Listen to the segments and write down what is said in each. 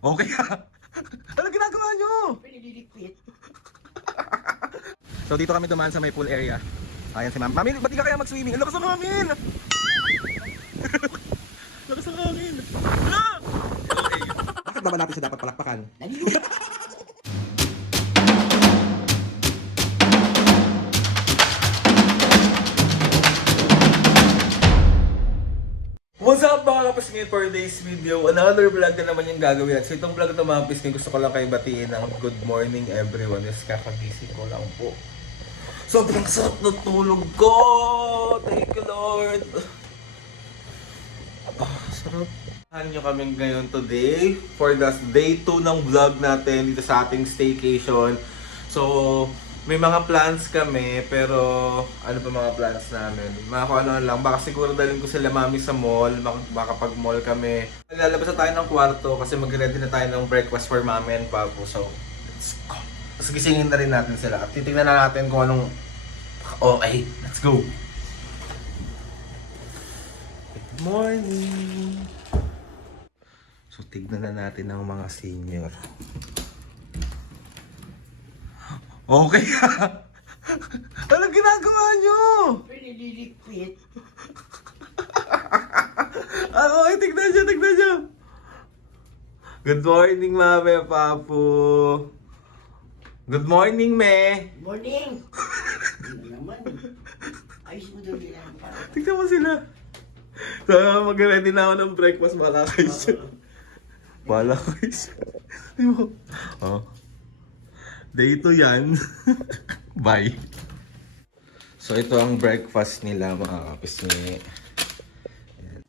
Okay ka? Ano ginagawa nyo? Pinililigpit. So dito kami dumaan sa may pool area. Ayan si Ma'am. Mami, ba't di ka kaya mag-swimming? Ang lakas ng hangin! Lakas ng hangin! Hala! Okay. Bakit naman natin siya dapat palakpakan? Naliligo. What's up mga kapisngin, for today's video? Another vlog na naman yung gagawin. So itong vlog na mga kapisngin, gusto ko lang kayo batiin ng good morning everyone. Yes, kakagising ko lang po. Sobrang sarap ng tulog ko! Thank you Lord! Sarap. Samahan nyo kami ngayon today for the day 2 ng vlog natin dito sa ating staycation. So, may mga plans kami, pero ano pa mga plans namin? Mga kung ano lang, baka siguro dalhin ko sila mami sa mall, baka pag mall kami. Lalabas na tayo ng kwarto kasi mag-ready na tayo ng breakfast for mami and papo. So, let's go. Tapos gisingin na rin natin sila at titignan na natin kung anong... Okay, let's go! Good morning! So, tignan na natin ang mga senior. Okay ka? Anong ginagawa nyo? Pinililigpit. Okay, tignan nyo, tignan nyo. Good morning, Mame, Papu. Good morning, Me. Morning. Ano naman? Ayos mo daw nila ang para. Tignan mo sila. So, mag-ready na ako ng breakfast. Bahala kayo siya. Bahala kayo siya. Di mo? Oh. Day 2 yan. Bye. So, ito ang breakfast nila, mga kapisngi. Yan.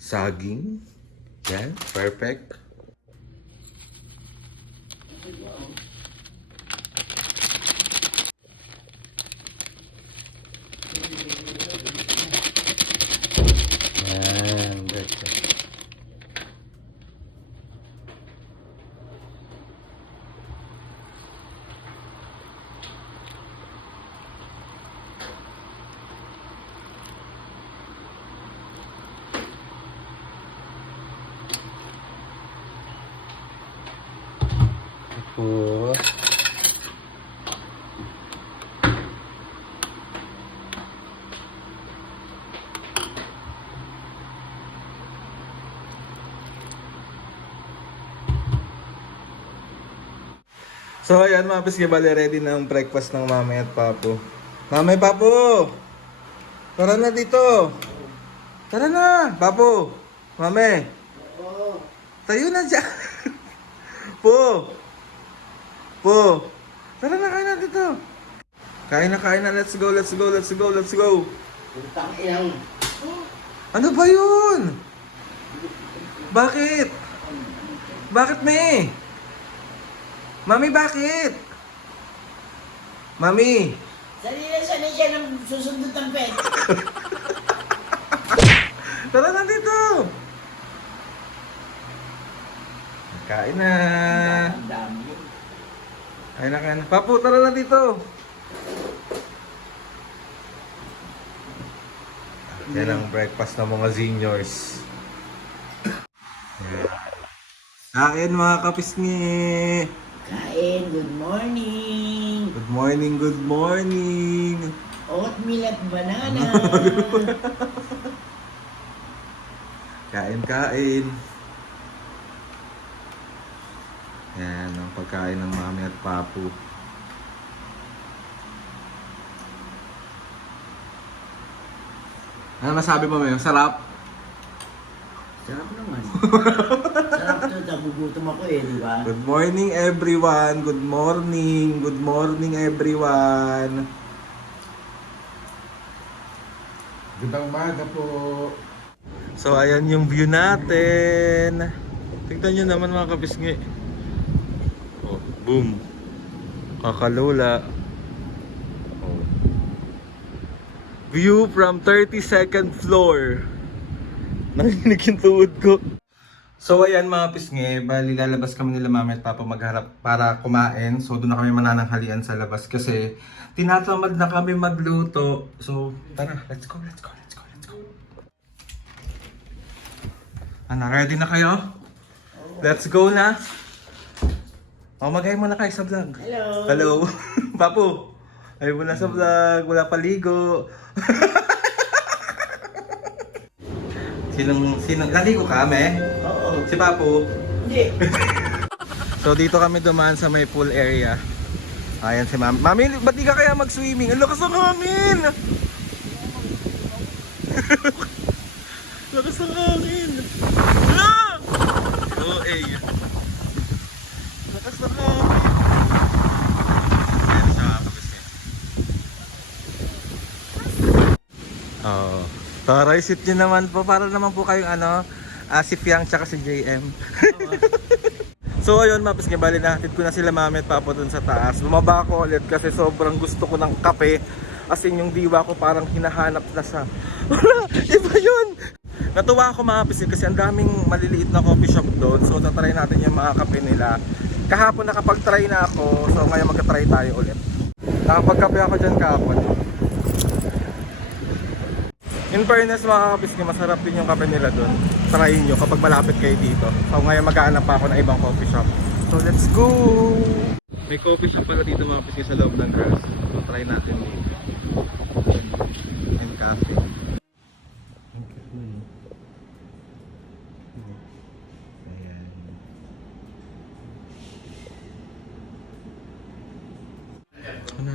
Saging. Yan, perfect. Yan, breakfast. Po. So ayan mga pisngi, bali ready na ang breakfast ng mami at papo. Mami, papo! Tara na dito! Tara na! Papo! Mami! Oo. Tayo na dyan! Po! Po! Tara na, kain na dito! Kain na, let's go, let's go, let's go, let's go! Putang inang. Ano ba yun? Bakit? Bakit, me? Mami, bakit? Mami! Sanay siya ng susundot ng pet. Tara na dito! Kain na! Ang dami. Kain na, kain na. Papu, tara na dito! Yan ang breakfast ng mga seniors. Kain mga kapisngi! Kain, good morning. Good morning, good morning! Oatmeal at banana. Kain, kain! Yan ang pagkain ng mami at papu. Ano masabi mo ngayon? Sarap? Sarap naman. Sarap to, nagugutom ako eh, di ba? Good morning everyone! Good morning! Good morning everyone! Gandang umaga po. So ayan yung view natin. Tingnan nyo naman mga kapisngi. Oh, boom. Kakalula. Oh. View from 32nd floor. Nanginig yung tuhod ko. So ayan mga pisngi, bali lalabas kami nila mami at papa magharap para kumain. So doon na kami manananghalian sa labas kasi tinatamad na kami magluto. So tara, let's go, let's go, let's go, let's go. Ano, ready na kayo? Let's go na. O, mag-ay muna kayo sa vlog. Hello. Hello. Papu. Ay muna sa vlog. Wala paligo. Sinong naligo ka, me? Oo. Si Papu. Hindi. So dito kami dumaan sa may pool area. Ayan si Mami. Mami, ba't di ka kaya mag-swimming? Ang lakas ng hangin! Lakas ng hangin! Hala! Oo, lakas ng hangin! Ayan siya, kapis niya. Oo. Taray, sit nyo naman po. Para naman po kayong si Fiang tsaka si JM. So ayun, mapis nga bali natin ko na sila Mami at Papa dun sa taas. Bumaba ako ulit kasi sobrang gusto ko ng kape. As in yung diwa ko parang hinahanap na siya. Iba yun! Natuwa ako mapis kasi ang daming maliliit na coffee shop doon. So tatry natin yung mga kape nila. Kahapon nakapag-try na ako. So ngayon magka-try tayo ulit. Nakapag-kape ako dyan kahapon. In fairness mga kapis nga, masarap din yung kape nila doon. Try nyo kapag malapit kayo dito. So ngayon mag-aanap pa ako ng ibang coffee shop. So let's go! May coffee shop pala dito mga kapis sa loob ng grass. So try natin dito. And cafe. Ayan. Ano?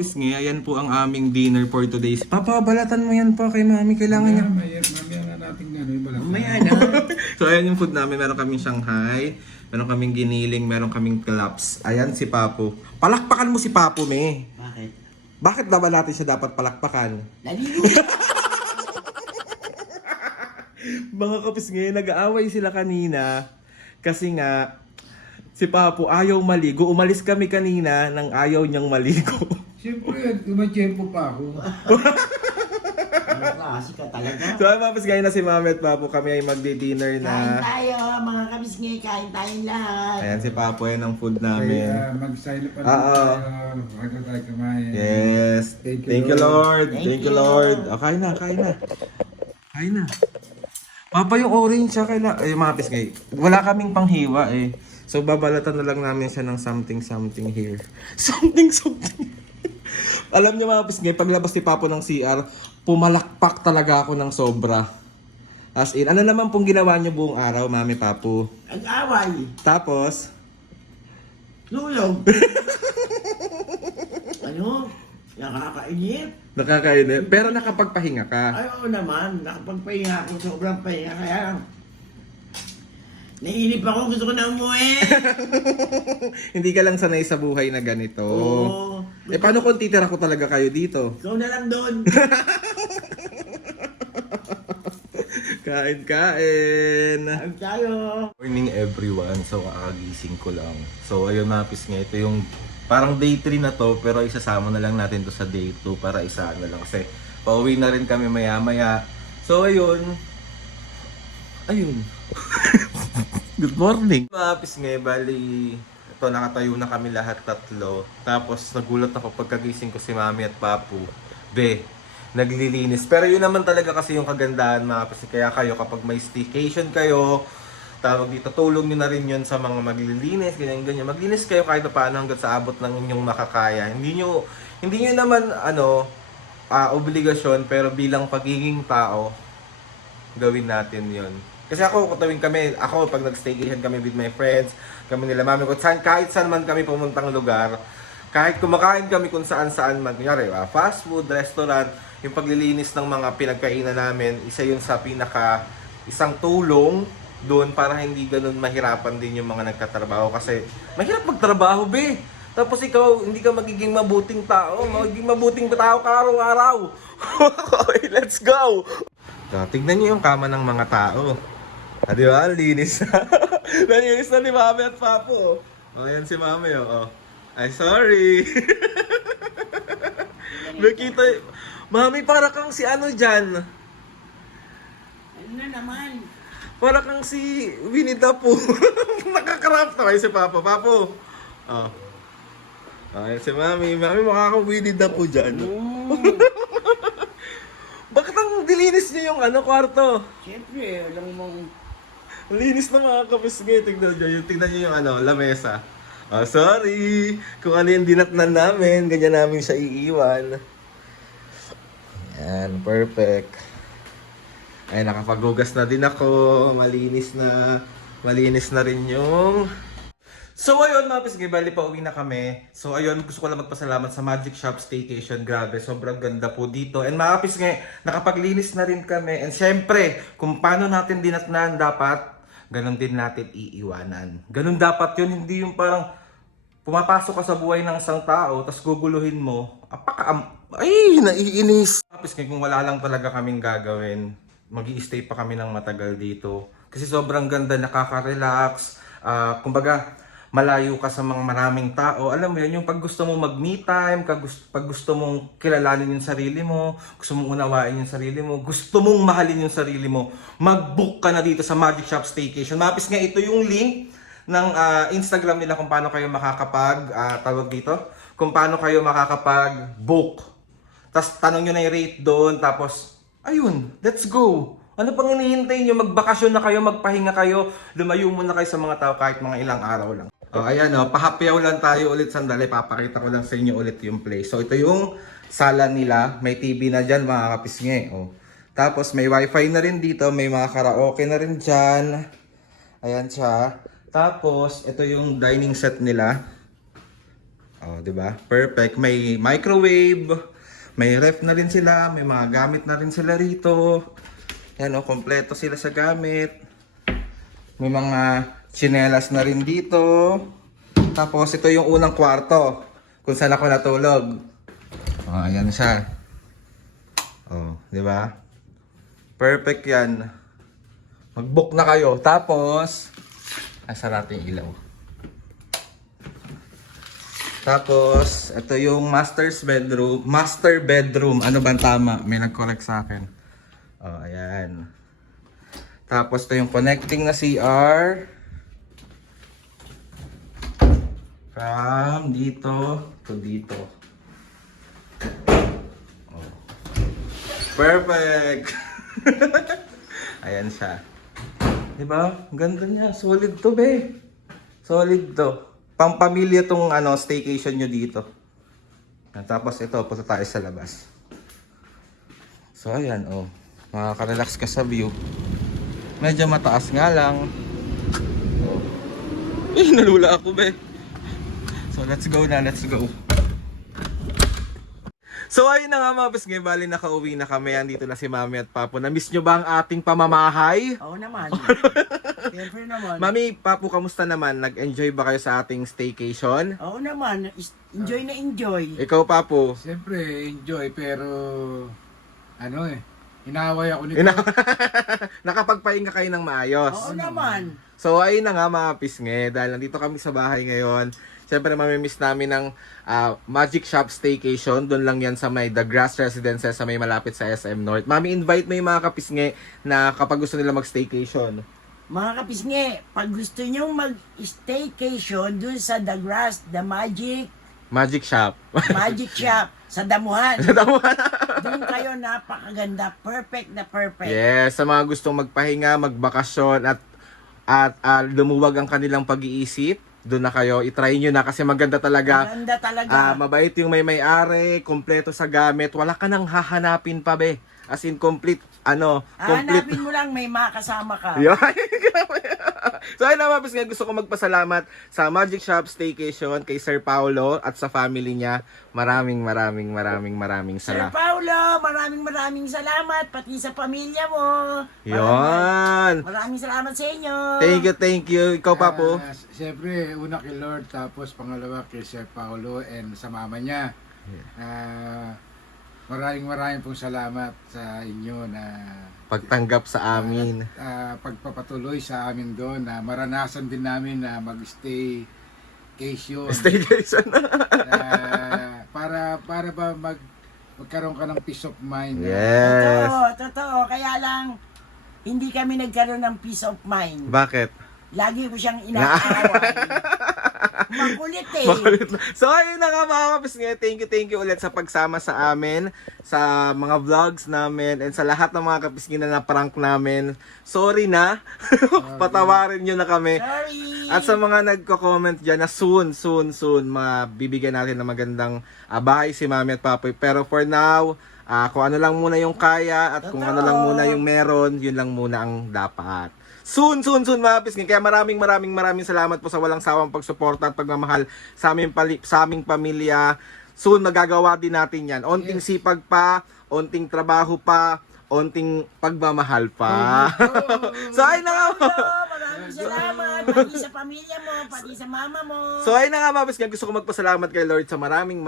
Pisngi, ayan po ang aming dinner for today. Papa, balatan mo yan pa kay Mami. Kailangan niya. Mamaya na natin gano'n. Mamaya na. So ayan yung food namin. Meron kaming Shanghai, meron kaming giniling, meron kaming claps. Ayan si Papu. Palakpakan mo si Papu, me. Bakit? Bakit ba natin siya dapat palakpakan? Naligo. Mga kapisngi, nag-aaway sila kanina. Kasi nga, si Papu ayaw maligo. Umalis kami kanina nang ayaw niyang maligo. Siyempre, tumatiyempo pa ako. Ano klase ka talaga? So mga kapisngi na si Mami at Papu, kami ay magdi-dinner Kain na. tayo, mga kabisngi. Kain tayong lahat. Ayan si Papu, yan ang food namin. Kaya mag-sign up pa Oo. tayo. Bago tayo kumain. Yes. Thank Thank you, you, Lord. Thank Thank you, you. Lord. Kain na, kain na. Kain na. Papa, yung orange siya kaila. Ay, mga pisngay. Wala kaming panghiwa eh. So, babalatan na lang namin siya ng something here. Something. Alam niyo mga pisngay, paglabas ni Papo ng CR, pumalakpak talaga ako ng sobra. As in, ano naman pong ginawa niyo buong araw, Mami Papo? Nag-away. Tapos, Lulog. Ano? Nakakainip. nakakainip. Pero nakapagpahinga ka. Ay, oo naman. Nakapagpahinga ako. Sobrang pahinga. Kaya naiinip ako. Gusto ko na umuwi. Hindi ka lang sanay sa buhay na ganito. Oo. Eh paano kung titira ko talaga kayo dito? Ikaw na lang doon. Kain. Kain tayo. Morning everyone. So kakagising ko lang. So ayun mapis nga. Ito yung parang day 3 na to. Pero isasama na lang natin to sa day 2 para isa na lang. Kasi pauwi na rin kami maya. So ayun. Good morning. Mapis nga. Bali ito nakatayo na kami lahat tatlo. Tapos nagulat ako pagkagising ko si Mami at Papu. Naglilinis. Pero yun naman talaga kasi yung kagandahan mga kasi kaya kayo kapag may staycation kayo, tawag dito, tulong nyo na rin yun sa mga maglilinis, ganyan. Maglinis kayo kahit na paano hanggang sa abot ng inyong makakaya. Hindi nyo naman obligasyon, pero bilang pagiging tao, gawin natin yun. Kasi ako pag nag-staycation kami with my friends, kami nila Mami ko, kahit saan man kami pumuntang lugar, kahit kumakain kami kung saan man, kunyari, fast food, restaurant, yung paglilinis ng mga pinagkainan namin, isa yun sa isang tulong doon para hindi ganun mahirapan din yung mga nagtatrabaho. Kasi mahirap magtrabaho, be. Tapos ikaw, hindi ka magiging mabuting tao. Magiging mabuting tao ka araw-araw. Okay, let's go! So, tignan niyo yung kama ng mga tao. Di ba? Linis na. Nalinis na ni Mami at Papo. Ayan si Mami, oh. Ay, sorry. Nakita, Mami, para kang si ano dyan. Ano na naman? Para kang si Winnie the Pooh. Nakakrap na kayo si Papo. Papo. Oh. Ay, si Mami. Mami, makakawidid na po dyan. Bakit ang dilinis niyo yung kwarto? Siyempre, alam mong... Linis na mga kapisgay. Tignan niyo yung lamesa. Oh, sorry. Kung ano yung dinatnan namin, ganyan namin siya iiwan. Yan, perfect. Ay, nakapaghugas na din ako. Malinis na rin yung... So ayun mga pisgay, bali pa uwi na kami. So ayun, gusto ko lang magpasalamat sa Magic Shop Staycation. Grabe, sobrang ganda po dito. And mga pisgay, nakapaglinis na rin kami. And syempre, kung paano natin dinatnan, dapat ganun din natin iiwanan. Ganun dapat yun, hindi yung parang pumapasok ka sa buhay ng isang tao, tapos guguluhin mo. Ay, naiinis. Mga pisgay, kung wala lang talaga kaming gagawin, mag-i-stay pa kami ng matagal dito. Kasi sobrang ganda, nakaka-relax. Kumbaga, malayo ka sa mga maraming tao. Alam mo yun, yung pag gusto mong mag-me time, pag gusto mong kilalanin yung sarili mo, gusto mong unawain yung sarili mo, gusto mong mahalin yung sarili mo, mag-book ka na dito sa Magic Shop Staycation. Mapis nga, ito yung link ng Instagram nila kung paano kayo tawag dito, kung paano kayo makakapag-book. Tapos tanong nyo na yung rate doon, tapos, ayun, let's go! Ano pang hinihintay nyo? Magbakasyon na kayo, magpahinga kayo, lumayo muna kayo sa mga tao kahit mga ilang araw lang. Oh, ayan pahapyaw lang tayo ulit sandali. Papakita ko lang sa inyo ulit yung place. So ito yung sala nila. May TV na dyan mga kapisngi. Oh. Tapos may wifi na rin dito. May mga karaoke na rin dyan. Ayan siya. Tapos ito yung dining set nila. Oh, diba? Perfect. May microwave. May ref na rin sila. May mga gamit na rin sila rito. Yan kompleto sila sa gamit. May mga tsinelas na rin dito. Tapos ito yung unang kwarto kung saan ako natulog. Oh, ayan siya. Oh, di ba? Perfect 'yan. Mag-book na kayo. Tapos asa natin yung ilaw. Tapos ito yung master bedroom. Ano ba tama? May nag-correct sa akin. Oh, ayan. Tapos ito yung connecting na CR. From dito to dito. Oh. Perfect! Ayan siya. Diba? Ganda niya. Solid to, be. Solid to. Pampamilya tong staycation nyo dito. At tapos ito, punta tayo sa labas. So, ayan, oh. Makaka-relax ka sa view. Medyo mataas nga lang. Nalula ako, be. So, let's go na. Let's go. So, ayun na nga mga pisngay. Bali, nakauwi na kami. Andito na si Mami at Papo. Na-miss nyo ba ang ating pamamahay? Oo naman. Siyempre naman. Mami, Papo, kamusta naman? Nag-enjoy ba kayo sa ating staycation? Oo naman. Enjoy na enjoy. Ikaw, Papo? Siyempre, enjoy, pero inaway ako nito. Nakapagpahinga kayo ng maayos. Oo naman. So ayun na nga mga pisnge, dahil nandito kami sa bahay ngayon. Siyempre mamimiss namin ng Magic Shop Staycation. Doon lang yan sa may The Grass Residences sa may malapit sa SM North. Mami, invite mo yung mga kapisnge na kapag gusto nila mag-staycation. Mga kapisnge, pag gusto nyo mag-staycation dun sa The Grass, The Magic Shop. Magic Shop, sa Damuhan. Sa Damuhan. Doon kayo napakaganda. Perfect na perfect. Yes, sa mga gustong magpahinga, magbakasyon at lumuwag ang kanilang pag-iisip, doon na kayo, i-try nyo na kasi maganda talaga. Maganda talaga. Mabait yung may-ari, kompleto sa gamit, wala ka nang hahanapin pa, be. As in complete, complete. Hanapin mo lang, may makasama ka. Yun. So ayun na mapis nga, gusto ko magpasalamat sa Magic Shop Staycation kay Sir Paulo at sa family niya. Maraming Sir salamat. Paulo, maraming salamat, pati sa pamilya mo. Yun. Maraming salamat sa inyo. Thank you. Ikaw pa po. Siyempre, una kay Lord, tapos pangalawa kay Sir Paulo and sa mama niya. Maraming pong salamat sa inyo na Pagtanggap sa amin. pagpapatuloy sa amin doon na maranasan din namin na mag-staycation. Staycation. Para ba magkaroon ka ng peace of mind. Yes. Totoo. Kaya lang, hindi kami nagkaroon ng peace of mind. Bakit? Lagi ko siyang inaaway. Makulit eh. Makulit na. So ayun na nga mga kapisngi, thank you ulit sa pagsama sa amin, sa mga vlogs namin, and sa lahat ng mga kapisngi na na-prank namin. Sorry na, patawarin nyo na kami. Sorry. At sa mga nagko-comment dyan na soon, mabibigyan natin ng magandang bahay si Mami at Papoy. Pero for now, kung ano lang muna yung kaya at kung ano lang muna yung meron, yun lang muna ang dapat. Soon mga pisngi. Kaya maraming salamat po sa walang sawang pagsuporta at pagmamahal sa aming pamilya. Soon magagawa din natin yan. Onting sipag pa, onting trabaho pa, onting pagmamahal pa. So ayun na nga. Maraming salamat. Pati sa pamilya mo, pati sa mama mo. So ayun na nga mga pisngi. Gusto ko magpasalamat kay Lord sa maraming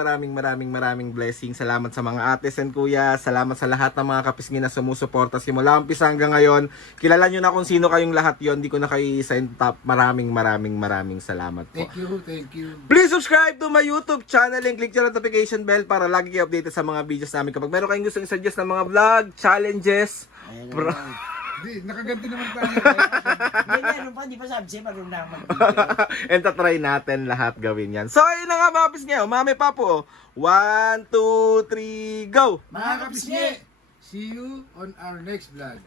blessings. Salamat sa mga ates and kuya. Salamat sa lahat ng mga kapisngi na sumusuporta simula umpisa hanggang ngayon. Kilala nyo na kung sino kayong lahat yon. Di ko na kayo isa in top. Maraming salamat po. Thank you. Please subscribe to my YouTube channel and click the notification bell para lagi kayo updated sa mga videos namin. Kapag meron kayong gusto i-suggest ng mga vlog, challenges, Di, nakaganti naman tayo. Meron pa, di pa sabi siya, marunong na mag-video. and tatry natin lahat gawin yan. So, ayun na nga mga pisngi. Mami pa po. 1, 2, 3, go! Mga kapisngi, see you on our next vlog.